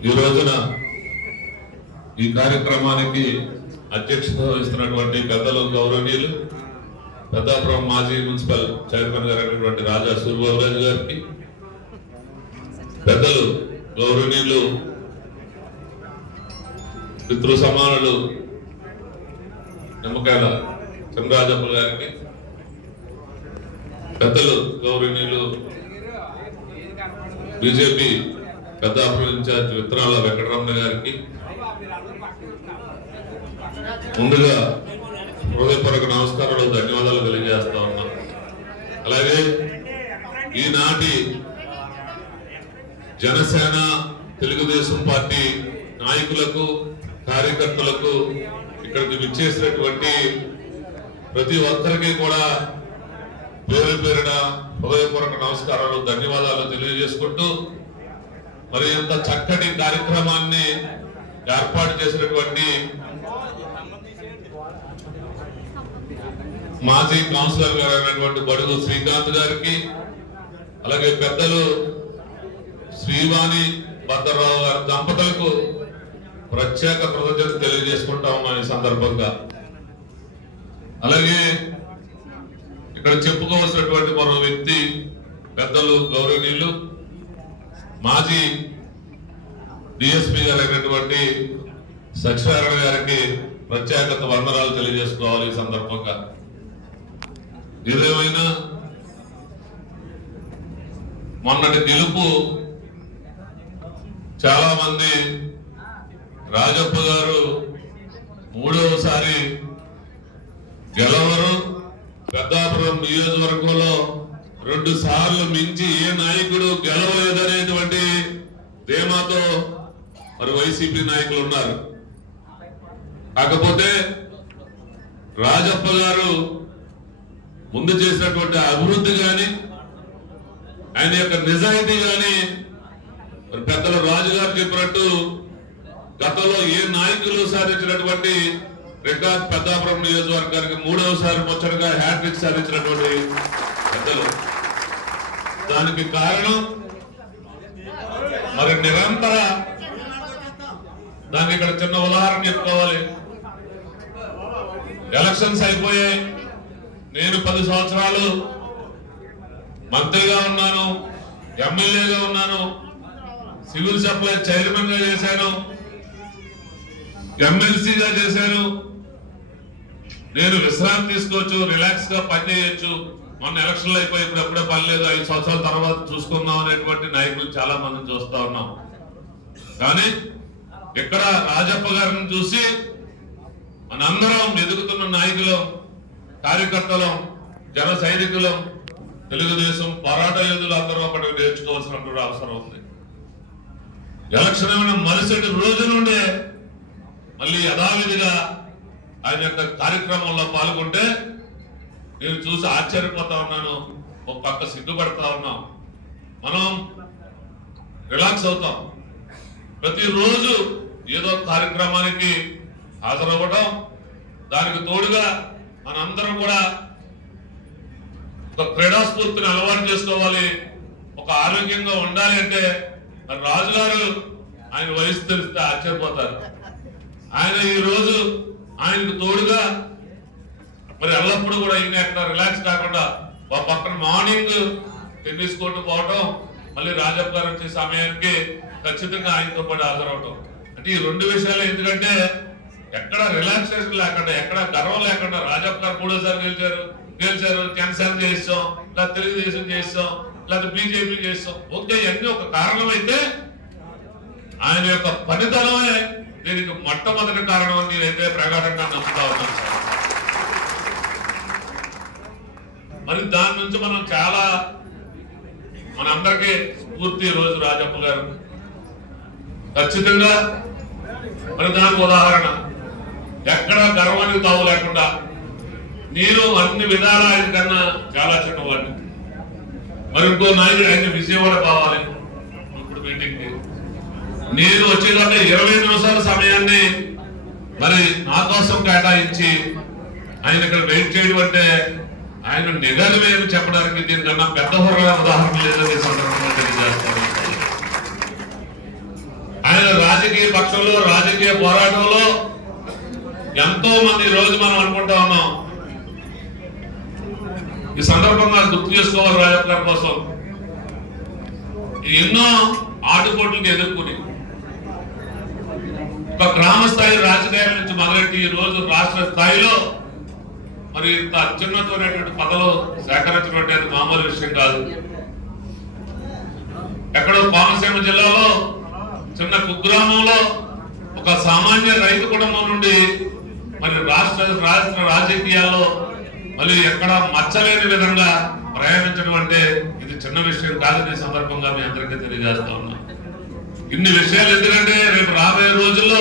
ఈ రోజున ఈ కార్యక్రమానికి అధ్యక్షత వహిస్తున్నటువంటి పెద్దలు గౌరవనీయులు పెద్దాపురం మాజీ మున్సిపల్ చైర్మన్ గారు అయినటువంటి రాజా సూర్యబాబురాజు గారికి పెద్దలు గౌరవనీయులు పితృ సమానులు నిమ్మకాయల చంద్రరాజప్ప గారికి పెద్దలు గౌరవనీయులు బీజేపీ పెద్దాపురం ఇన్ఛార్జ్ విత్తనాల వెంకటరమణ గారికి. ముందుగా హృదయపూర్వక నమస్కారాలు ధన్యవాదాలు తెలియజేస్తా ఉన్నా. అలాగే ఈనాటి జనసేన తెలుగుదేశం పార్టీ నాయకులకు కార్యకర్తలకు ఇక్కడికి విచ్చేసినటువంటి ప్రతి ఒక్కరికి కూడా పేరు పేరున హృదయపూర్వక నమస్కారాలు ధన్యవాదాలు తెలియజేసుకుంటూ మరి ఎంత చక్కటి కార్యక్రమాన్ని ఏర్పాటు చేసినటువంటి మాజీ కౌన్సిలర్ గారు అయినటువంటి బడుగు శ్రీకాంత్ గారికి అలాగే పెద్దలు శ్రీవాణి భద్రరావు గారి దంపతులకు ప్రత్యేక కృతజ్ఞత తెలియజేసుకుంటా ఉన్నాం ఈ సందర్భంగా. అలాగే ఇక్కడ చెప్పుకోవాల్సినటువంటి మరో వ్యక్తి పెద్దలు గౌరవనీయులు మాజీ డిఎస్పీ గారు అయినటువంటి సత్యనారాయణ గారికి ప్రత్యేకత వందనాలు తెలియజేసుకోవాలి ఈ సందర్భంగా. ఏదేమైనా మొన్నటి గెలుపు చాలా మంది రాజప్ప గారు మూడవసారి గెలవరు. పెద్దాపురం నియోజకవర్గంలో రెండు సార్లు మించి ఏ నాయకుడు గెలవలేదనేటువంటి ధీమాతో మరి వైసీపీ నాయకులు ఉన్నారు. కాకపోతే రాజప్ప గారు ముందు చేసినటువంటి అభివృద్ధి కానీ ఆయన యొక్క నిజాయితీ కానీ మరి పెద్దల రాజుగారు చెప్పినట్టు గతంలో ఏ నాయకులు సాధించినటువంటి రికార్డ్ పెద్దాపురం నియోజకవర్గానికి మూడవసారి ముచ్చటగా హ్యాట్రిక్ సాధించినటువంటి పెద్దలు. దానికి కారణం మరి నిరంతర దాన్ని ఇక్కడ చిన్న ఉదాహరణ చెప్పుకోవాలి. ఎలక్షన్స్ అయిపోయాయి. నేను పది సంవత్సరాలు మంత్రిగా ఉన్నాను ఎమ్మెల్యేగా ఉన్నాను సివిల్ సప్లై చైర్మన్గా చేశాను ఎమ్మెల్సీగా చేశాను. నేను విశ్రాంతి తీసుకోవచ్చు రిలాక్స్గా పనిచేయచ్చు. మొన్న ఎలక్షన్లు అయిపోయి ఇప్పుడు ఎప్పుడే పని లేదు ఐదు సంవత్సరాల తర్వాత చూసుకుందాం అనేటువంటి నాయకులు చాలా మందిని చూస్తా ఉన్నాం. కానీ ఇక్కడ రాజప్ప గారిని చూసి మనందరం ఎదుగుతున్న నాయకులం కార్యకర్తలం జన సైనికులం తెలుగుదేశం పోరాట యోధులు అందరూ ఒకటి నేర్చుకోవాల్సినటువంటి అవసరం ఉంది. ఎలక్షన్ అయిన మరుసటి రోజు నుండే మళ్ళీ యథావిధిగా ఆయన యొక్క కార్యక్రమంలో పాల్గొంటే నేను చూసి ఆశ్చర్యపోతా ఉన్నాను. ఒక పక్క సిగ్గుపడతా ఉన్నాం. మనం రిలాక్స్ అవుతాం. ప్రతిరోజు ఏదో కార్యక్రమానికి హాజరవ్వడం దానికి తోడుగా మనందరం కూడా ఒక క్రీడాస్ఫూర్తిని అలవాటు చేసుకోవాలి. ఒక ఆరోగ్యంగా ఉండాలి అంటే మరి రాజుగారు ఆయన వయసు తెలిస్తే ఆశ్చర్యపోతారు. ఆయన ఈ రోజు ఆయనకు తోడుగా మరి ఎల్లప్పుడూ కూడా ఈయన ఎక్కడ రిలాక్స్ కాకుండా ఒక పక్కన మార్నింగ్ టెన్నిస్ కోర్టు పోవటం మళ్ళీ రాజప్ప గారు వచ్చే సమయానికి ఖచ్చితంగా ఆయనతో పాటు హాజరవటం. అంటే ఈ రెండు విషయాలు. ఎందుకంటే ఎక్కడ రిలాక్సేషన్ లేకుండా ఎక్కడ గర్వం లేకుండా రాజప్ప గారు మూడోసారి గెలిచారు గెలిచారు జనసేన చేస్తాం లేదా తెలుగుదేశం చేస్తాం లేదా బీజేపీ చేస్తాం ఓకే ఇవన్నీ ఒక కారణం అయితే ఆయన యొక్క పనితనమే దీనికి మొట్టమొదటి కారణం అని నేనైతే ప్రగాఢంగా నమ్ముతా ఉన్నాను సార్. మరి దాని నుంచి మనం చాలా మనందరికీ స్ఫూర్తి రోజు రాజప్ప గారు. ఖచ్చితంగా మరి దానికి ఉదాహరణ. ఎక్కడ గర్వానికి తావు లేకుండా నేను అన్ని విధాల ఆయన కన్నా చాలా చిన్నవాడిని. మరి ఇంకో నాయకుడు ఆయన విజయవాడ కావాలి. ఇప్పుడు మీటింగ్ నేను వచ్చేదాన్ని ఇరవై నిమిషాల సమయాన్ని మరి నా కోసం కేటాయించి ఆయన ఇక్కడ వెయిట్ చేయడం అంటే ఆయన నిజమేమి చెప్పడానికి దీనికన్నా పెద్ద హోదా ఉదాహరణ లేదని సందర్భంగా తెలియజేస్తాను. ఆయన రాజకీయ పక్షంలో రాజకీయ పోరాటంలో ఎంతో మంది రోజు మనం అనుకుంటా ఉన్నాం. ఈ సందర్భంగా గుర్తు చేసుకోవాలి రాజప్ప కోసం. ఎన్నో ఆటుపోట్లను ఎదుర్కొని ఒక గ్రామ స్థాయి రాజకీయాల నుంచి మొదలెట్టి ఈ రోజు రాష్ట్ర స్థాయిలో మరి ఇంత అత్యున్నతమైనటువంటి పదవులు సేకరించడం అది మామూలు విషయం కాదు. ఎక్కడో కోనసీమ జిల్లాలో చిన్న కుగ్రామంలో ఒక సామాన్య రైతు కుటుంబం నుండి మరి రాష్ట్ర రాష్ట్ర రాజకీయాల్లో మళ్ళీ ఎక్కడ మచ్చలేని విధంగా ప్రయాణించడం అంటే ఇది చిన్న విషయం కాదనే సందర్భంగా మీ అందరికీ తెలియజేస్తా ఉన్నాం. ఇన్ని విషయాలు ఎందుకంటే రేపు రాబోయే రోజుల్లో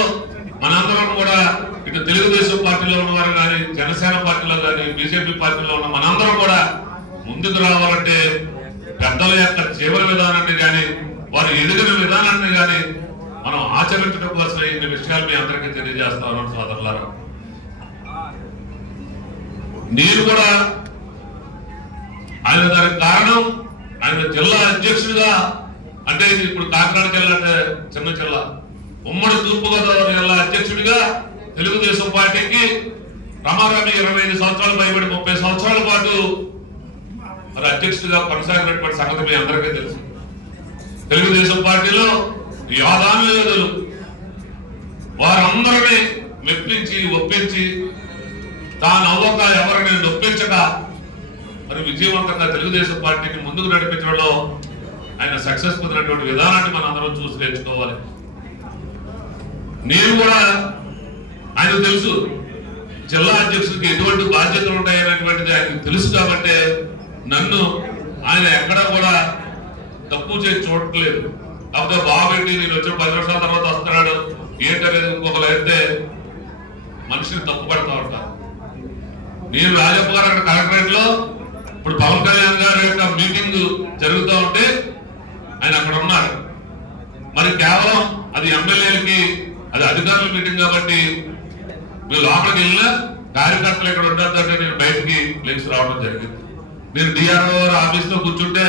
మనందరం కూడా ఇక తెలుగుదేశం పార్టీలో ఉన్నవారు కానీ జనసేన పార్టీలో కానీ బీజేపీ పార్టీలో ఉన్న మనందరం కూడా ముందుకు రావాలంటే పెద్దల యొక్క జీవన విధానాన్ని కానీ వారు ఎదిగిన విధానాన్ని కానీ మనం ఆచరించడం కోసం ఇన్ని విషయాలు మీ అందరికీ తెలియజేస్తా ఉన్నాను సోదరులారా. నేను కూడా ఆయన దానికి కారణం ఆయన జిల్లా అధ్యక్షుడిగా అంటే ఇది ఇప్పుడు కాకినాడ జిల్లా అంటే చిన్న జిల్లా. ఉమ్మడి తూర్పుగోదావరి జిల్లా అధ్యక్షుడిగా తెలుగుదేశం పార్టీకి రమారమి ఇరవై ఐదు సంవత్సరాలు పైబడి ముప్పై సంవత్సరాల పాటు మరి అధ్యక్షుడిగా కొనసాగినటువంటి సంగతి మీ అందరికీ తెలుసు. తెలుగుదేశం పార్టీలో యాదానులు వారందరినీ మెప్పించి ఒప్పించి తాను అవ్వక ఎవరిని నొప్పించక మరి విజయవంతంగా తెలుగుదేశం పార్టీని ముందుకు నడిపించడంలో ఆయన సక్సెస్ పొందినటువంటి విధానాన్ని మనం అందరం చూసి నేర్చుకోవాలి. నేను కూడా ఆయనకు తెలుసు. జిల్లా అధ్యక్షుడికి ఎటువంటి బాధ్యతలు ఉంటాయనేటువంటిది ఆయనకు తెలుసు కాబట్టి నన్ను ఆయన ఎక్కడా కూడా తక్కువ చేసి చూడట్లేదు. కాకపోతే బాబెట్టి నేను వచ్చిన పది నిమిషాల తర్వాత వస్తున్నాడు. ఏంటనేది ఇంకొకరు అయితే మనిషిని తప్పు పడతా ఉంటారు. నేను రాజప్ప గారు అక్కడ కలెక్టరేట్లో ఇప్పుడు పవన్ కళ్యాణ్ గారి యొక్క మీటింగ్ జరుగుతూ ఉంటే ఆయన అక్కడ ఉన్నారు. మరి కేవలం అది ఎమ్మెల్యేలకి అది అధికారుల మీటింగ్ కాబట్టి మీరు లోపలికి వెళ్ళినా కార్యకర్తలు ఇక్కడ ఉండొద్దంటే నేను బయటికి లేచి రావడం జరిగింది. నేను డిఆర్ఓ ఆఫీస్లో కూర్చుంటే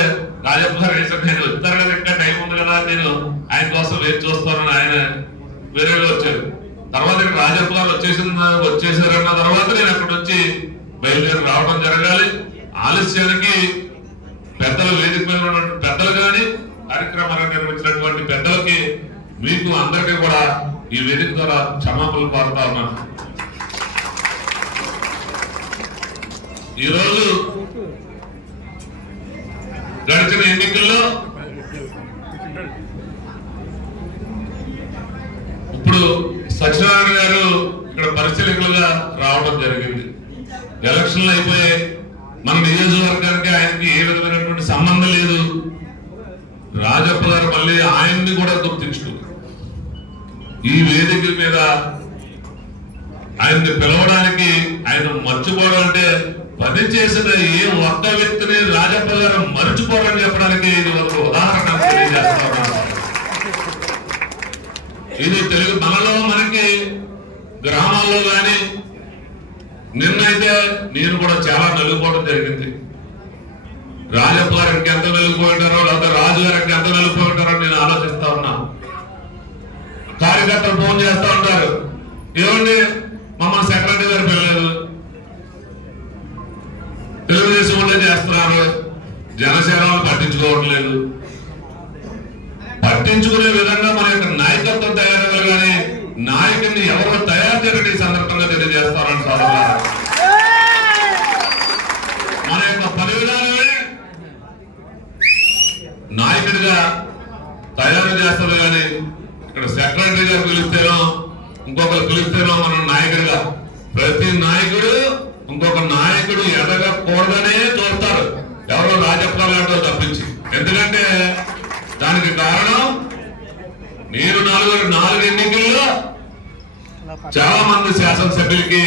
రాజప్ప గారు వేసారు నేను వస్తారు కదా ఇంకా టైం ఉంది కదా నేను ఆయన కోసం వేచి చూస్తానని ఆయన వేరే వచ్చారు. తర్వాత ఇక్కడ రాజప్ప గారు వచ్చేసిన వచ్చేసారన్న తర్వాత నేను అక్కడ నుంచి బయలుదేరి రావడం జరగాలి. ఆలస్యానికి పెద్దలు వేదిక మీద ఉన్నటువంటి పెద్దలు కానీ కార్యక్రమాలు నిర్వహించినటువంటి పెద్దలకి మీకు అందరికీ కూడా ఈ వేదిక ద్వారా క్షమాపణలు కోరుతా ఉన్నాను ఈరోజు గడిచిన ఎన్నికల్లో ఇప్పుడు సత్యనారాయణ గారు ఇక్కడ పరిశీలకులుగా రావడం జరిగింది. ఎలక్షన్లు అయిపోయాయి. మన నియోజకవర్గానికి ఆయనకి ఏ విధమైనటువంటి సంబంధం లేదు. రాజప్ప గారు మళ్ళీ ఆయన్ని కూడా గుర్తించుకుంది. ఈ వేదిక మీద ఆయన్ని పిలవడానికి ఆయన మర్చిపోవడం అంటే పని చేసిన ఏ ఒక్క వ్యక్తిని రాజప్ప గారు చెప్పడానికి ఇది ఒక ఉదాహరణ ఇది తెలుగు మనలో మనకి గ్రామాల్లో కానీ నిన్నైతే నేను కూడా చాలా నలిగిపోవడం జరిగింది. రాజప్ప గారికి ఎంత నలుగుపోయింటారో ఉంటారో లేకపోతే రాజు గారికి ఎంత నలుగుపోయింటారో నేను ఆలోచిస్తా ఉన్నా. కార్యకర్తలు ఫోన్ చేస్తా ఉంటారు. ఏమండి? మమ్మల్ని సెక్రటరీ గారు ఉన్నారు జనసేనను జనసేన లేదు పట్టించుకునే విధంగా మన యొక్క నాయకత్వం తయారవ్వాలి కానీ నాయకుడిని ఎవరు తయారు చేయడం ఈ సందర్భంగా తెలియజేస్తారని సోదరులారా. మన యొక్క పని విధానమే నాయకుడిగా తయారు చేస్తారు కానీ ఇక్కడ సెక్రటరీగా పిలిస్తేనో ఇంకొకరు పిలిస్తేనో మనం నాయకుడిగా ప్రతి నాయకుడు ఇంకొక నాయకుడు ఎదగకూడదని చూస్తారు ఎవరో రాజప్ప లాంటి తప్పించి ఎందుకంటే దానికి కారణం నేను నాలుగు నాలుగు ఎన్నికల్లో చాలా మంది శాసనసభ్యులకి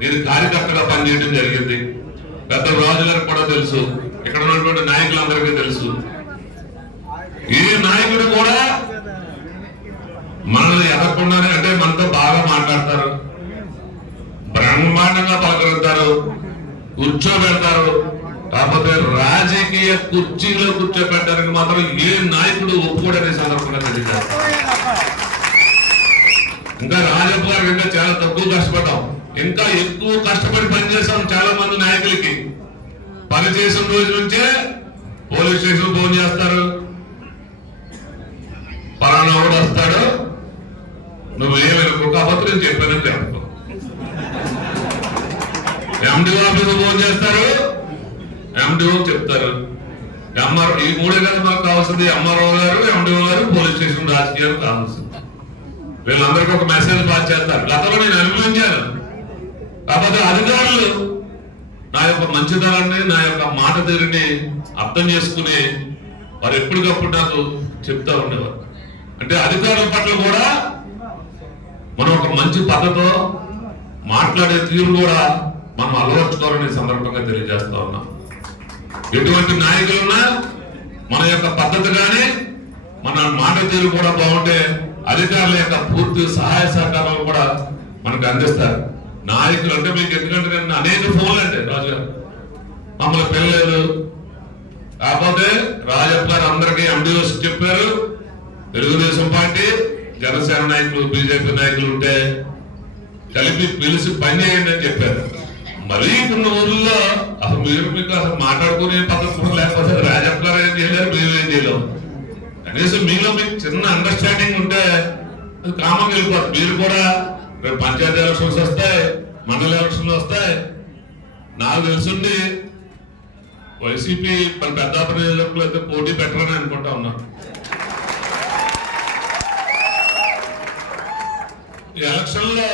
నేను కార్యకర్తగా పనిచేయడం జరిగింది. పెద్ద రాజు గారికి కూడా తెలుసు. ఇక్కడ ఉన్నటువంటి నాయకులందరికీ తెలుసు. ఏ నాయకుడు కూడా మనల్ని ఎదగకుండానే అంటే మనతో బాగా మాట్లాడతారు. బ్రహ్మాండంగా పలకరుతారు కూర్చోబెడతారు. కాకపోతే రాజకీయ కుర్చీలో కూర్చోబెట్టడానికి మాత్రం ఏ నాయకుడు ఒప్పుకోడనే సందర్భంగా తెలియజేస్తారు ఇంకా రాజప్ప గారు ఇంకా చాలా తక్కువ కష్టపడ్డాం. ఇంకా ఎక్కువ కష్టపడి పనిచేసాం చాలా మంది నాయకులకి. పని చేసిన రోజు నుంచే పోలీస్ స్టేషన్ ఫోన్ చేస్తారు పలానా కూడా వస్తాడు నువ్వేమైనా ఒక అబద్ధం చెప్పానని చెప్పు ఎండిఓ ఆఫీస్ ఫోన్ చేస్తారు ఎండిఓ చెప్తారు ఎంఆర్ ఈ మూడే కదా మాకు కావాల్సింది. అమ్మారావు గారు ఎండిఓ గారు పోలీస్ స్టేషన్ రాజకీయాలు కావాల్సింది. వీళ్ళందరికీ ఒక మెసేజ్ పాస్ చేస్తారు. గతంలో నేను అనుభవించాను. కాకపోతే అధికారులు నా యొక్క మంచితనాన్ని నా యొక్క మాట తీరుని అర్థం చేసుకుని వారు ఎప్పటికప్పుడు నాకు చెప్తా ఉండేవారు. అంటే అధికారుల పట్ల కూడా మనం ఒక మంచి పద్ధతో మాట్లాడే తీరు కూడా మనం అలవర్చుకోవాలని సందర్భంగా తెలియజేస్తా ఉన్నాం. ఎటువంటి నాయకులున్నా మన యొక్క పద్ధతి కానీ మన మాట తీరు కూడా బాగుంటే అధికారుల యొక్క పూర్తి సహాయ సహకారాలు కూడా మనకు అందిస్తారు. నాయకులు అంటే మీకు ఎందుకంటే నేను అనేక ఫోన్లు అంటే రాజు గారు మమ్మల్ని పెళ్ళలేదు కాకపోతే రాజప్ప గారు అందరికీ ఎండిఓస్ చెప్పారు. తెలుగుదేశం పార్టీ జనసేన నాయకులు బీజేపీ నాయకులు ఉంటే కలిపి పిలిచి పని చేయండి అని చెప్పారు. మరీ కొన్ని ఊర్లో అసలు మీరు మీకు అసలు మాట్లాడుకునే పద్ధతి లేకపోతే రాజప్ప గారు ఏం చేయలేరు మేము ఏం చేయలేము కనీసం మీలో మీకు చిన్న అండర్స్టాండింగ్ ఉంటే కామన్ వెళ్ళిపోతుంది మీరు కూడా రేపు పంచాయతీ ఎలక్షన్స్ వస్తాయి మండల ఎలక్షన్లు వస్తాయి. నాకు తెలుసుండి వైసీపీ మన పెద్దాపురం నియోజకవర్గంలో అయితే పోటీ పెట్టరని అనుకుంటా ఉన్నాను ఈ ఎలక్షన్లో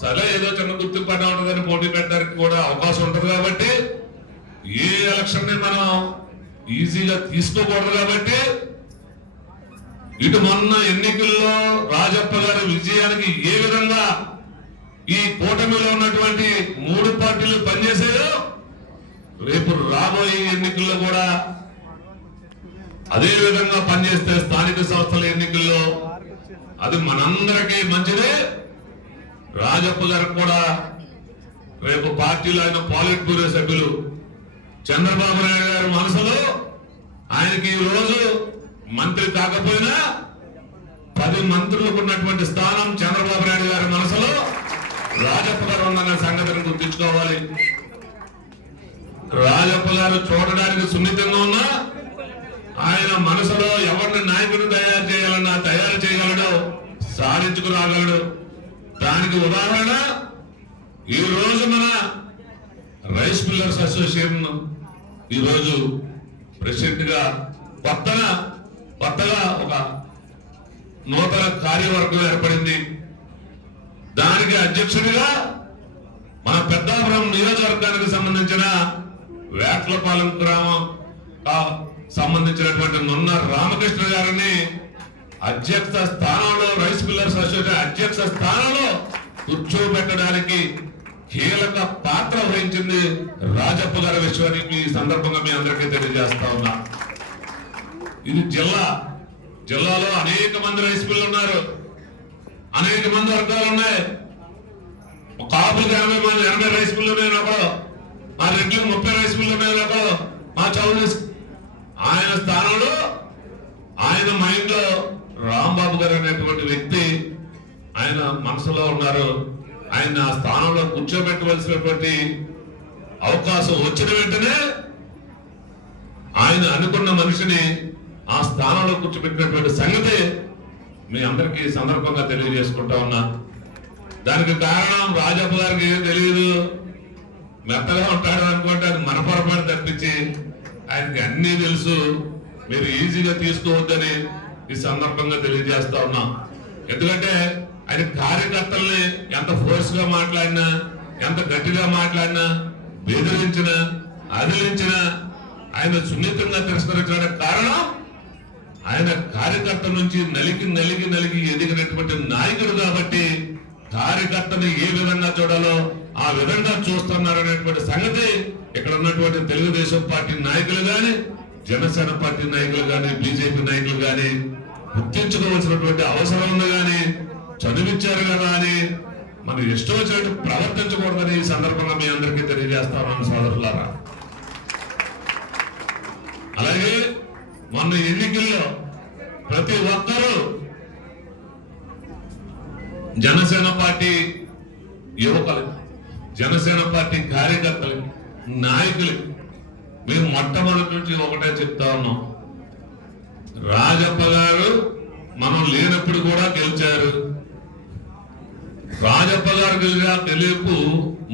సరే ఏదో చిన్న గుర్తింపు పడ్డా ఉంటుందని పోటీ పెట్టడానికి కూడా అవకాశం ఉంటుంది కాబట్టి ఏ ఎలక్షన్ని మనం ఈజీగా తీసుకోకూడదు కాబట్టి ఇటు మొన్న ఎన్నికల్లో రాజప్ప గారి విజయానికి ఏ విధంగా ఈ కూటమిలో ఉన్నటువంటి మూడు పార్టీలు పనిచేసాయో రేపు రాబోయే ఎన్నికల్లో కూడా అదే విధంగా పనిచేస్తే స్థానిక సంస్థల ఎన్నికల్లో అది మనందరికీ మంచిదే. రాజప్ప గారికి కూడా రేపు పార్టీలో ఆయన పాలిట్ బ్యూరో సభ్యులు. చంద్రబాబు నాయుడు గారి మనసులో ఆయనకి ఈ రోజు మంత్రి కాకపోయినా పది మంత్రులకు ఉన్నటువంటి స్థానం చంద్రబాబు నాయుడు గారి మనసులో రాజప్ప గారు ఉన్న సంగతిని గుర్తించుకోవాలి. రాజప్ప గారు చూడడానికి సున్నితంగా ఉన్నా ఆయన మనసులో ఎవరిని నాయకుడు తయారు చేయాలన్నా తయారు చేయగలడు సాధించుకురాగలడు. దానికి ఉదాహరణ ఈ రోజు మన రైస్ మిల్లర్స్ అసోసియేషన్ ఈరోజు రోజు కొత్తగా కొత్తన కొత్తగా ఒక నూతన కార్యవర్గం ఏర్పడింది. దానికి అధ్యక్షుడిగా మన పెద్దాపురం నియోజకవర్గానికి సంబంధించిన వేట్లపాలెం గ్రామం సంబంధించినటువంటి నున్న రామకృష్ణ గారిని అధ్యక్ష స్థానంలో రైస్ మిల్లర్స్ అసోసియేషన్ అధ్యక్ష స్థానంలో కూర్చోబెట్టడానికి కీలక పాత్ర వహించింది రాజప్ప గారి విషయానికి ఈ సందర్భంగా మీ అందరికీ తెలియజేస్తా ఉన్నా. ఇది జిల్లా జిల్లాలో అనేక మంది రైస్ మిల్లు ఉన్నారు. అనేక మంది వర్గాలు ఉన్నాయి. ఒక కాపులకు ఎనభై మంది ఎనభై రైస్ మిల్లు ఉన్నాయి ఒకడు మా రెడ్లకు ముప్పై రైస్ మిల్లు ఉన్నాయి ఒకడు మా చౌదరి ఆయన స్థానంలో ఆయన మైండ్లో రాంబాబు గారు అనేటువంటి వ్యక్తి ఆయన మనసులో ఉన్నారు. ఆయన ఆ స్థానంలో కూర్చోబెట్టవలసినటువంటి అవకాశం వచ్చిన వెంటనే ఆయన అనుకున్న మనిషిని ఆ స్థానంలో కూర్చోబెట్టినటువంటి సంగతి మీ అందరికీ సందర్భంగా తెలియజేసుకుంటా ఉన్నా. దానికి కారణం రాజప్ప గారికి ఏం తెలియదు మెత్తగా ఉంటాడు అనుకుంటే అది మన పొరపాటు తప్పించి ఆయనకి అన్నీ తెలుసు. మీరు ఈజీగా తీసుకోవద్దని ఈ సందర్భంగా తెలియజేస్తా ఉన్నాం. ఎందుకంటే ఆయన కార్యకర్తల్ని ఎంత ఫోర్స్గా మాట్లాడినా ఎంత గట్టిగా మాట్లాడినా బెదిరించినా అదిలించినా ఆయన సున్నితంగా తిరస్కరించడానికి కారణం ఆయన కార్యకర్త నుంచి నలిగి నలిగి నలిగి ఎదిగినటువంటి నాయకుడు కాబట్టి కార్యకర్తని ఏ విధంగా చూడాలో ఆ విధంగా చూస్తున్నారనేటువంటి సంగతి ఇక్కడ ఉన్నటువంటి తెలుగుదేశం పార్టీ నాయకులు గాని జనసేన పార్టీ నాయకులు గాని బీజేపీ నాయకులు గాని గుర్తించుకోవాల్సినటువంటి అవసరం ఉంది కానీ చదివించారు కదా అని మనం ఇష్టం వచ్చినట్టు ప్రవర్తించకూడదని ఈ సందర్భంగా మీ అందరికీ తెలియజేస్తామని సోదరులారా. అలాగే మొన్న ఎన్నికల్లో ప్రతి ఒక్కరూ జనసేన పార్టీ యువకులకి జనసేన పార్టీ కార్యకర్తలకి నాయకులకి మేము మొట్టమొదటి నుంచి ఒకటే చెప్తా ఉన్నాం. రాజప్ప గారు మనం లేనప్పుడు కూడా గెలిచారు. రాజప్ప గారు గెలిచిన గెలుపు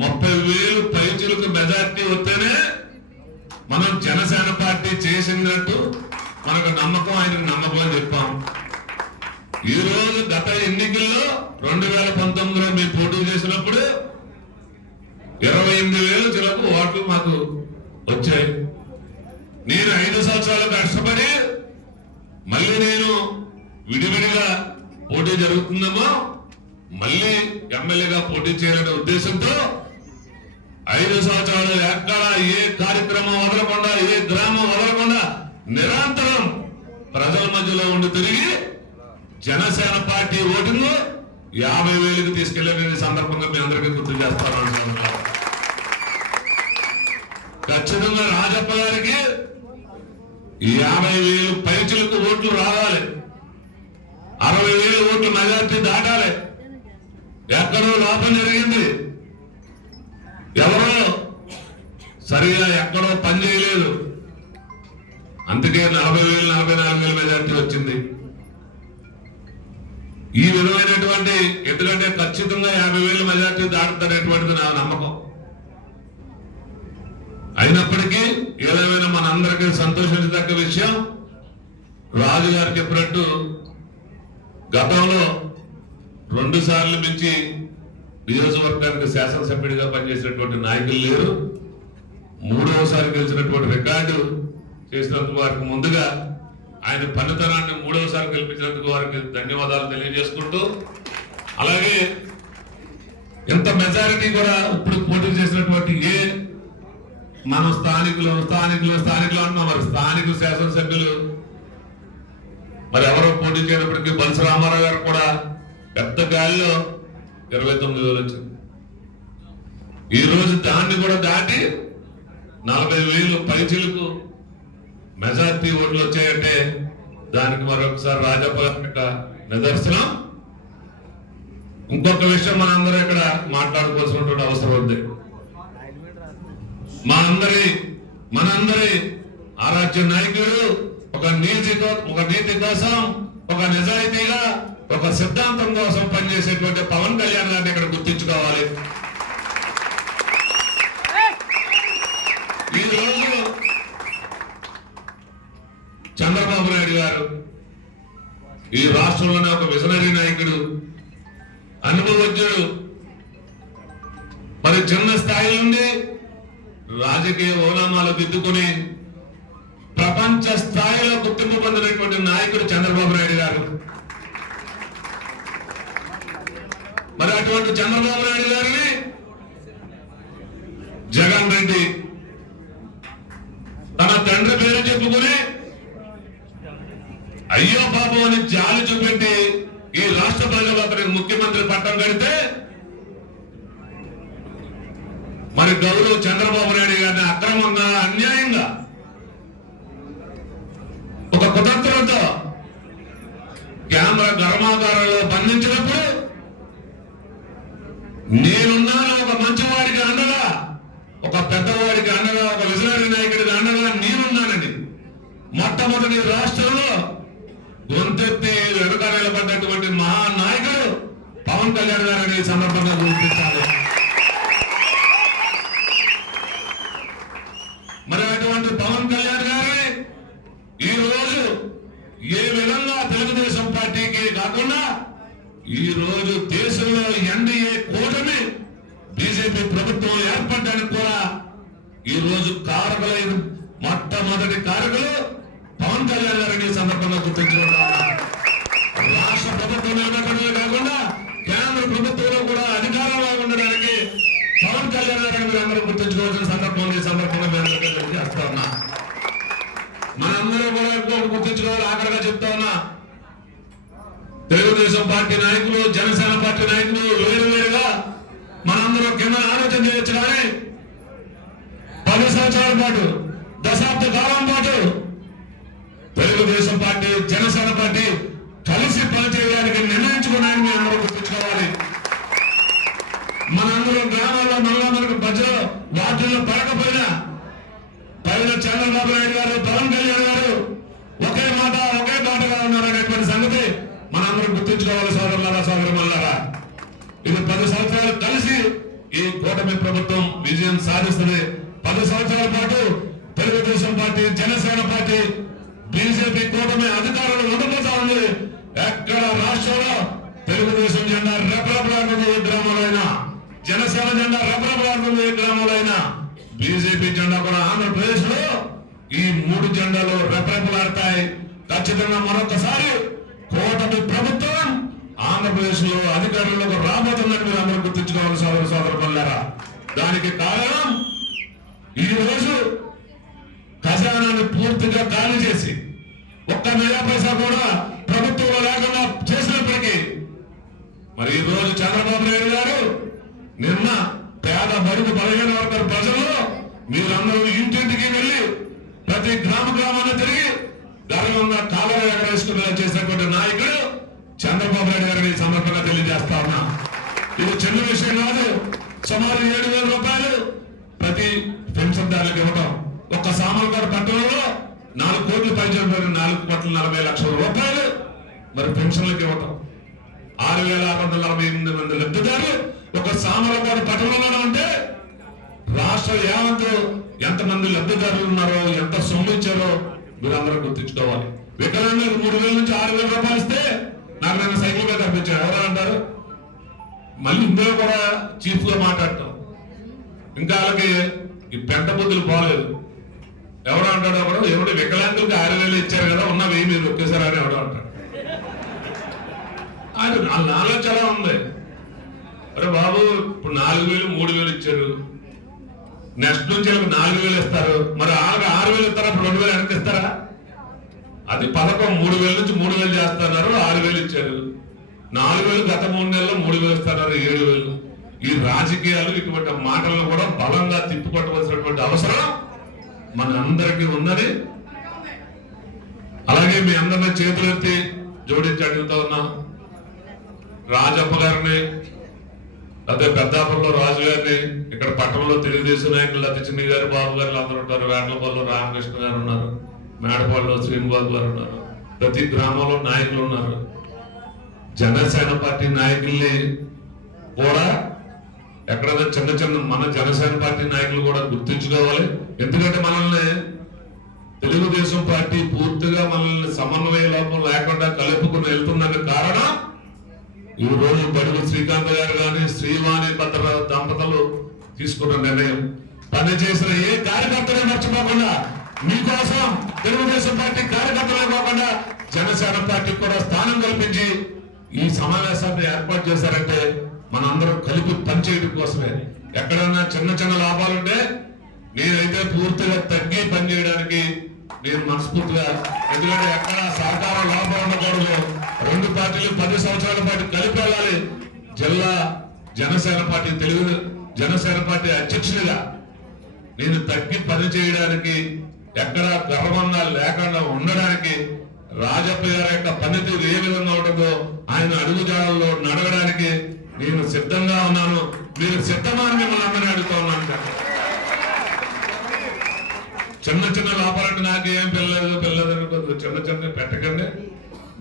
ముప్పై వేలు పైచులకు మెజార్టీ వస్తేనే మనం జనసేన పార్టీ చేసినట్టు మనకు నమ్మకం ఆయనకు నమ్మకం అని చెప్పాం. ఈ రోజు గత ఎన్నికల్లో రెండు వేల పంతొమ్మిదిలో మేము పోటీ చేసినప్పుడు ఇరవై ఎనిమిది వేలు చిలకు ఓట్లు మాకు వచ్చాయి. నేను ఐదు సంవత్సరాలు కష్టపడి మళ్ళీ నేను విడివిడిగా పోటీ జరుగుతుందేమో మళ్ళీ ఎమ్మెల్యేగా పోటీ చేయాలనే ఉద్దేశంతో ఐదు సంవత్సరాలు ఎక్కడ ఏ కార్యక్రమం వదలకుండా ఏ గ్రామం వదలకుండా నిరంతరం ప్రజల మధ్యలో ఉండి తిరిగి జనసేన పార్టీ ఓటింగ్ యాభై వేలకు తీసుకెళ్ళే సందర్భంగా మీ అందరికీ గుర్తు చేస్తాను అనుకుంటున్నాను. ఖచ్చితంగా రాజప్ప గారికి యాభై వేలు పైచులకు ఓట్లు రావాలి. అరవై వేలు ఓట్లు మెజార్టీ దాటాలి. ఎక్కడో లోపం జరిగింది. ఎవరో సరిగా ఎక్కడో పని చేయలేదు. అందుకే నలభై వేలు నలభై నాలుగు వేల మెజార్టీ వచ్చింది. ఈ విధమైనటువంటి ఎందుకంటే ఖచ్చితంగా యాభై వేలు మెజార్టీ దాటుతారనేటువంటిది నా నమ్మకం. అయినప్పటికీ ఏదేమైనా మనందరికీ సంతోషించదగ్గ విషయం రాజు గారికి చెప్పినట్టు గతంలో రెండు సార్లు మించి నియోజకవర్గానికి శాసనసభ్యుడిగా పనిచేసినటువంటి నాయకులు లేరు. మూడవసారి గెలిచినటువంటి రికార్డు చేసినందుకు వారికి ముందుగా ఆయన పనితనాన్ని మూడవసారి గెలిపించినందుకు వారికి ధన్యవాదాలు తెలియజేసుకుంటూ అలాగే ఎంత మెజారిటీ కూడా ఇప్పుడు పోటీ చేసినటువంటి ఏ మనం స్థానికులు స్థానికులు స్థానికులు అంటున్నాం మరి. స్థానిక శాసనసభ్యులు. మరి ఎవరో పోటీ చేయనప్పటికీ బల్స రామారావు గారు కూడా పెద్ద గాలిలో ఇరవై తొమ్మిది వేలు వచ్చింది. ఈ రోజు దాన్ని కూడా దాటి నలభై వేలు పైచిలకు మెజార్టీ ఓట్లు వచ్చాయంటే దానికి మరొకసారి రాజపాత్మిక నిదర్శనం. ఇంకొక విషయం మనందరూ ఇక్కడ మాట్లాడుకోవాల్సినటువంటి అవసరం ఉంది. మా అందరి మనందరి ఆరాధ్య నాయకుడు ఒక నీతి ఒక నీతి కోసం ఒక నిజాయితీగా ఒక సిద్ధాంతం కోసం పనిచేసేటువంటి పవన్ కళ్యాణ్ గారిని ఇక్కడ గుర్తించుకోవాలి. ఈ రోజు చంద్రబాబు నాయుడు గారు ఈ రాష్ట్రంలోనే ఒక విజనరీ నాయకుడు అనుభవజ్ఞుడు. మరి చిన్న స్థాయి నుండి రాజకీయ ఓనామాలు దిద్దుకుని ప్రపంచ స్థాయిలో గుర్తింపు పొందినటువంటి నాయకుడు చంద్రబాబు నాయుడు గారు. మరి అటువంటి చంద్రబాబు నాయుడు గారిని జగన్ రెడ్డి తన తండ్రి పేరు చెప్పుకుని అయ్యో బాబు అని జాలి చూపెట్టి ఈ రాష్ట్ర ప్రజలు అతనికి ముఖ్యమంత్రి పట్టం కడితే మరి గౌరవ్ చంద్రబాబు నాయుడు గారిని అక్రమంగా అన్యాయంగా ఒక కుతంత్రంతో కేంద్ర గర్మాగారంలో బంధించినప్పుడు నేనున్నాను ఒక మంచివాడికి అండగా ఒక పెద్దవాడికి అండగా ఒక విజయనగర నాయకుడికి అండగా నేనున్నానని మొట్టమొదటి రాష్ట్రంలో గొంతెత్తి వెనుక నిలబడ్డటువంటి మహానాయకుడు పవన్ కళ్యాణ్ గారిని ఈ సందర్భంగా గుర్తించాలి మరి అటువంటి పవన్ కళ్యాణ్ గారిని ఈ రోజు ఏ విధంగా తెలుగుదేశం పార్టీకి కాకుండా ఈ రోజు దేశంలో ఎన్డీఏ కూటమి బీజేపీ ప్రభుత్వం ఏర్పడడానికి కూడా ఈ రోజు కారకులైన మొట్టమొదటి కారకులు పవన్ కళ్యాణ్ గారిని ఈ సందర్భంగా గుర్తించుకుంటున్నారు రాష్ట్ర ప్రభుత్వం నిలబెట్టడమే కాకుండా కేంద్ర ప్రభుత్వంలో కూడా అధికారంలో ఉండడానికి పవన్ కళ్యాణ్ గారిని మీరు అందరూ గుర్తించుకోవాల్సిన సందర్భం ఈ సందర్భంగా మీ అందరికీ తెలియజేస్తా ఉన్నా. మనందరూ కూడా ఇంకొకటి గుర్తించుకోవాలి. ఆఖరిగా చెప్తా ఉన్నా. తెలుగుదేశం పార్టీ నాయకులు జనసేన పార్టీ నాయకులు వేరు వేరుగా మనందరం కింద ఆలోచన చేయొచ్చు కానీ పది సంవత్సరాల పాటు దశాబ్ద కాలం పాటు తెలుగుదేశం పార్టీ జనసేన పార్టీ కలిసి పనిచేయడానికి నిర్ణయించుకున్నాయని మేము అందరూ గుర్తించుకోవాలి. జిల్లాలో మళ్ళా మనకు బడ్జెట్ వాటిల్లో పడకపోయినా పైన చంద్రబాబు నాయుడు గారు పవన్ కళ్యాణ్ గారు ఒకే మాట ఒకే మాటగా ఉన్నారనేటువంటి సంగతి మనందరం గుర్తుంచుకోవాలి సోదరులారా సోదరుమల్లారా ఇది పది సంవత్సరాలు కలిసి ఈ కూటమి ప్రభుత్వం విజయం సాధిస్తుంది. పది సంవత్సరాల పాటు Telugu Desam party Janasena party BJP కూటమి అధికారులు ఉండబోతా ఉంది. ఎక్కడ రాష్ట్రంలో తెలుగుదేశం జెండా రెపరెపడానికి రెపరెపలాంటి గ్రామాలైనా జనసేన జెండా రెపరెపలాడుతుంది ఏ గ్రామంలో అయినా బీజేపీ జెండా కూడా ఆంధ్రప్రదేశ్లో ఈ మూడు జెండాలు రెపరెపలాడతాయి ఖచ్చితంగా మరొకసారి కూటమి ప్రభుత్వం ఆంధ్రప్రదేశ్లో అధికారంలోకి రాబోతుందని మీరు అందరూ గుర్తించుకోవాలి సోదరు సోదరు పల్లారా. దానికి కారణం ఈ రోజు ఖజానాన్ని పూర్తిగా ఖాళీ చేసి ఒక్క నయా పైసా కూడా ప్రభుత్వంలో లేకుండా చేసినప్పటికీ మరి ఈ రోజు చంద్రబాబు నాయుడు గారు నిన్న పేద బడుగు బలహీన వర్గాల ప్రజల్లో మీరందరూ ఇంటింటికి వెళ్ళి ప్రతి గ్రామ గ్రామాన్ని తిరిగి ధర్మంగా కాలువ ఎగరేసుకునేలా చేసినటువంటి నాయకుడు చంద్రబాబు నాయుడు గారిని ఈ తెలియజేస్తా ఉన్నా. ఇది చిన్న విషయం కాదు. సుమారు ఏడు వేల రూపాయలు ప్రతి పెన్షన్దారులకు ఇవ్వటం. ఒక్క సామర్లకోట పట్టణంలో నాలుగు కోట్లు పైచబడిన నాలుగు కోట్ల నలభై లక్షల రూపాయలు మరి పెన్షన్లకు ఇవ్వటం. ఆరు వేల ఆరు వందల అరవై ఎనిమిది మంది లబ్ధిదారులు ఒక సామర్లకోట పట్టణంలో ఉంటే రాష్ట్ర యావత్తు ఎంతమంది లబ్ధిదారులు ఉన్నారో ఎంత సొమ్ము ఇచ్చారో మీరు గుర్తించుకోవాలి. వికలాంగులకు మూడు వేల నుంచి ఆరు వేల రూపాయలు ఇస్తే నాకు నన్ను సైకిల్ మీద తప్పించారు ఎవరు అంటారు? మళ్ళీ ఇందులో కూడా చీఫ్గా మాట్లాడటం. ఇంకా వాళ్ళకి ఈ పెంట బుద్ధులు బాగలేదు ఎవరు అంటాడు ఒకడు ఎవడు వికలాంగులకి ఆరు వేలు ఇచ్చారు కదా ఉన్న వెయ్యి మీరు ఒకేసారి అని ఎవడో అంటాడు. ఆయన వాళ్ళ నాలెడ్జ్ ఎలా ఉంది. అరే బాబు ఇప్పుడు నాలుగు వేలు మూడు వేలు ఇచ్చారు. నెక్స్ట్ నుంచి నాలుగు వేలు ఇస్తారు. మరి ఆరు ఆరు వేలు ఇస్తారా? అప్పుడు రెండు వేలు వెనక్కి ఇస్తారా? అది పథకం మూడు వేల నుంచి మూడు వేలు చేస్తున్నారు ఆరు వేలు ఇచ్చారు. నాలుగు వేలు గత మూడు నెలల్లో మూడు వేలు ఇస్తున్నారు ఏడు వేలు. ఈ రాజకీయాలు ఇటువంటి మాటలను కూడా బలంగా తిప్పుకొట్టవలసినటువంటి అవసరం మన అందరికీ ఉన్నది. అలాగే మీ అందరిని చేతులెత్తి జోడించి అడుగుతా ఉన్నాం. రాజప్ప గారిని అదే పెద్దాపురంలో రాజు గారిని ఇక్కడ పట్టణంలో తెలుగుదేశం నాయకులు అతి చిన్న గారు బాబు గారు అందరూ ఉంటారు. వేటలపల్లిలో రామకృష్ణ గారు ఉన్నారు. మేడపాడులో శ్రీనివాస్ గారు ఉన్నారు. ప్రతి గ్రామంలో నాయకులు ఉన్నారు. జనసేన పార్టీ నాయకుల్ని కూడా ఎక్కడైనా చిన్న చిన్న మన జనసేన పార్టీ నాయకులు కూడా గుర్తించుకోవాలి. ఎందుకంటే మనల్ని తెలుగుదేశం పార్టీ పూర్తిగా మనల్ని సమన్వయ లోపం లేకుండా కలుపుకుని వెళ్తుందన్న కారణం ఈ రోజు బడుగు శ్రీకాంత్ గారు కానీ శ్రీవాణి భద్ర దంపతులు తీసుకున్న నిర్ణయం. పని చేసిన ఏ కార్యకర్తలే మర్చిపోకుండా మీకోసం తెలుగుదేశం పార్టీ కార్యకర్తలే కాకుండా జనసేన పార్టీకి కూడా స్థానం కల్పించి ఈ సమావేశాన్ని ఏర్పాటు చేశారంటే మనందరం కలిపి పనిచేయడం కోసమే. ఎక్కడన్నా చిన్న చిన్న లాభాలుంటే నేనైతే పూర్తిగా తగ్గి పనిచేయడానికి నేను మనస్ఫూర్తిగా ఎందుకంటే ఎక్కడ సహకార లాభం ఉండకూడదు రెండు పార్టీలు పది సంవత్సరాల పాటు కలిపి వెళ్ళాలి. జిల్లా జనసేన పార్టీ తెలుగు జనసేన పార్టీ అధ్యక్షుడిగా నేను తగ్గి పని చేయడానికి ఎక్కడ గర్వంగా లేకుండా ఉండడానికి రాజప్ప గారి యొక్క పనితీరు ఏ విధంగా ఉంటుందో ఆయన అడుగుజాడల్లో నడవడానికి నేను సిద్ధంగా ఉన్నాను. మీరు సిద్ధమా అని మిమ్మల్ని అందరినీ అడుగుతా ఉన్నాను చిన్న చిన్న లోపాలంటే నాకు ఏం పిల్లలేదు పిల్లలేదు చిన్న చిన్న పెట్టకండి.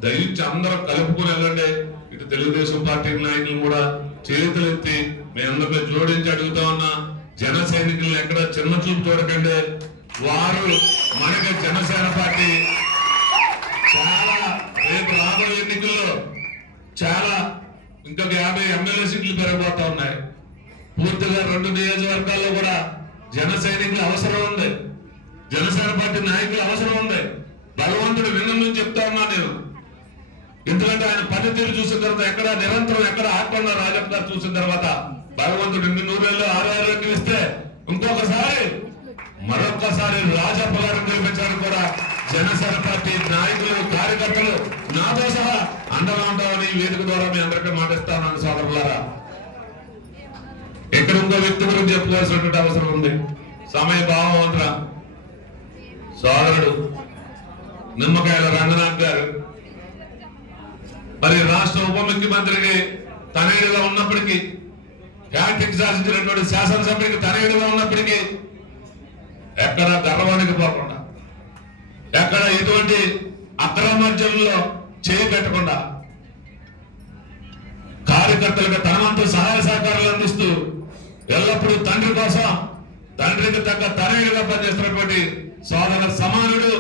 దయించి అందరూ కలుపుకుని వెళ్ళండి. ఇటు తెలుగుదేశం పార్టీ నాయకులు కూడా చేతులు ఎత్తి మీ అందరినీ జోడించి అడుగుతా ఉన్నా జన సైనికులను ఎక్కడ చిన్న చూపు చూడకండి. వారు మనకి జనసేన పార్టీ చాలా రేపు రాబోయే ఎన్నికల్లో చాలా ఇంకొక యాభై ఎమ్మెల్యే సీట్లు పెరగబోతా ఉన్నాయి. పూర్తిగా రెండు నియోజకవర్గాల్లో కూడా జన సైనికుల అవసరం ఉంది. జనసేన పార్టీ నాయకుల అవసరం ఉంది. భగవంతుడు నిన్న నుంచి చెప్తా ఉన్నా నేను. ఎందుకంటే ఆయన పనితీరు చూసిన తర్వాత ఎక్కడ నిరంతరం ఎక్కడ ఆకుండా రాజప్ప చూసిన తర్వాత భగవంతుడు ఇన్ని నూరేళ్ళు ఆరు ఆరోగ్యం ఇస్తే ఇంకొకసారి మరొకసారి రాజప్ప గారిని గెలిపించడానికి కూడా జనసేన పార్టీ నాయకులు కార్యకర్తలు. నాతో సహా అండగా ఉంటామని వేదిక ద్వారా మీ అందరికీ మాటిస్తానని సోదరులారా. ఇక్కడ ఇంకో వ్యక్తి గురించి చెప్పుకోవాల్సినటువంటి అవసరం ఉంది. సమయ భావం సోదరుడు నిమ్మకాయల రంగనాథ్ గారు మరి రాష్ట్ర ఉప ముఖ్యమంత్రికి తనయుడిగా ఉన్నప్పటికీ హ్యాట్రిక్ శాసించినటువంటి శాసనసభ్యుడికి తనయుడిగా ఉన్నప్పటికీ ఎక్కడ గర్వానికి పోకుండా ఎక్కడ ఎటువంటి అక్రమజ్యంలో చేయి పెట్టకుండా కార్యకర్తలకు తనవంతు సహాయ సహకారాలు అందిస్తూ ఎల్లప్పుడూ తండ్రి కోసం తండ్రికి తగ్గ తనయుడిగా పనిచేస్తున్నటువంటి సోదర సమానుడు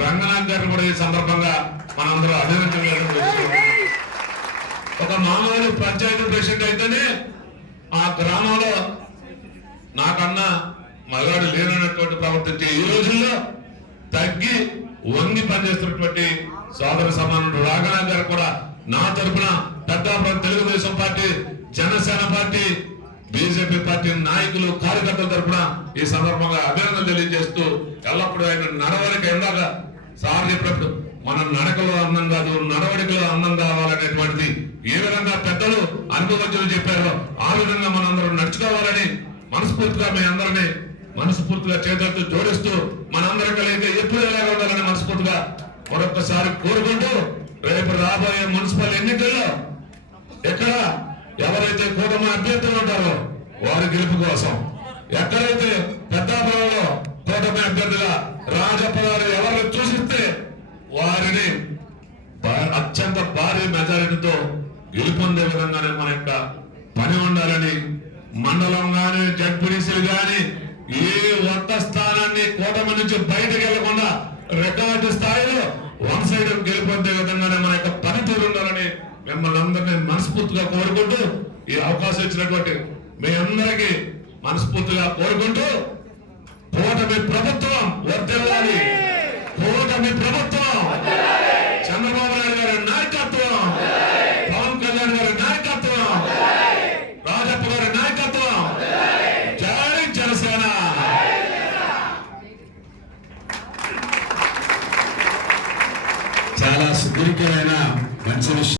రంగనాథ్ గారిని కూడా ఈ సందర్భంగా మనందరూ అభినందించాలి ఒక మామూలు పంచాయతీ ప్రెసిడెంట్ అయితేనే ఆ గ్రామంలో నాకన్నా మగాడు లేనటువంటి ప్రవర్తించే ఈ రోజుల్లో తగ్గి వంగి పనిచేస్తున్నటువంటి సోదర సమానుడు రాఘనాథ్ గారు కూడా నా తరపున Peddapuram Telugu Desam party Janasena party BJP party నాయకులు కార్యకర్తల తరపున ఈ సందర్భంగా అభినందనలు తెలియజేస్తూ ఎల్లప్పుడూ ఆయన నడవడిక ఎందాక సార్ చెప్పినప్పుడు మన నడకలో అందం కాదు నడవడికలో అందం కావాలనేటువంటిది ఏ విధంగా పెద్దలు అనుభవజ్ఞులు చెప్పారో ఆ విధంగా మనందరం నడుచుకోవాలని మనస్ఫూర్తిగా మీ అందరినీ మనస్ఫూర్తిగా చేతులతో జోడిస్తూ మనందరం కలిగితే ఎప్పుడు ఎలాగ ఉండాలని మనస్ఫూర్తిగా మరొకసారి కోరుకుంటూ రేపు రాబోయే మున్సిపల్ ఎన్నికల్లో ఎక్కడ ఎవరైతే కూటమి అభ్యర్థులు ఉంటారో వారి గెలుపు కోసం ఎక్కడైతే పెద్దాపురంలో కూటమి అభ్యర్థుగా రాజప్ప గారు ఎవరు చూసిస్తే వారిని అత్యంత భారీ మెజారిటీతో గెలుపొందే విధంగానే మన యొక్క పని ఉండాలని మండలం కానీ జడ్పీడీసీలు గాని ఏ ఒక్క స్థానాన్ని కూటమి నుంచి బయటకు వెళ్ళకుండా రికార్డు స్థాయిలో వన్ సైడ్ గెలుపొందే విధంగానే మన యొక్క పనితీరు ఉండాలని మిమ్మల్ని అందరినీ మనస్ఫూర్తిగా కోరుకుంటూ ఈ అవకాశం ఇచ్చినటువంటి మీ అందరికీ మనస్ఫూర్తిగా కోరుకుంటూ కూటమి ప్రభుత్వం వర్తిల్లాలి కూటమి ప్రభుత్వం చంద్రబాబు నాయుడు గారి నాయకత్వం పవన్ కళ్యాణ్ గారి నాయకత్వం రాజప్ప గారి నాయకత్వం. జై జనసేన. చాలా సుదీర్ఘమైన మంచి విషయం.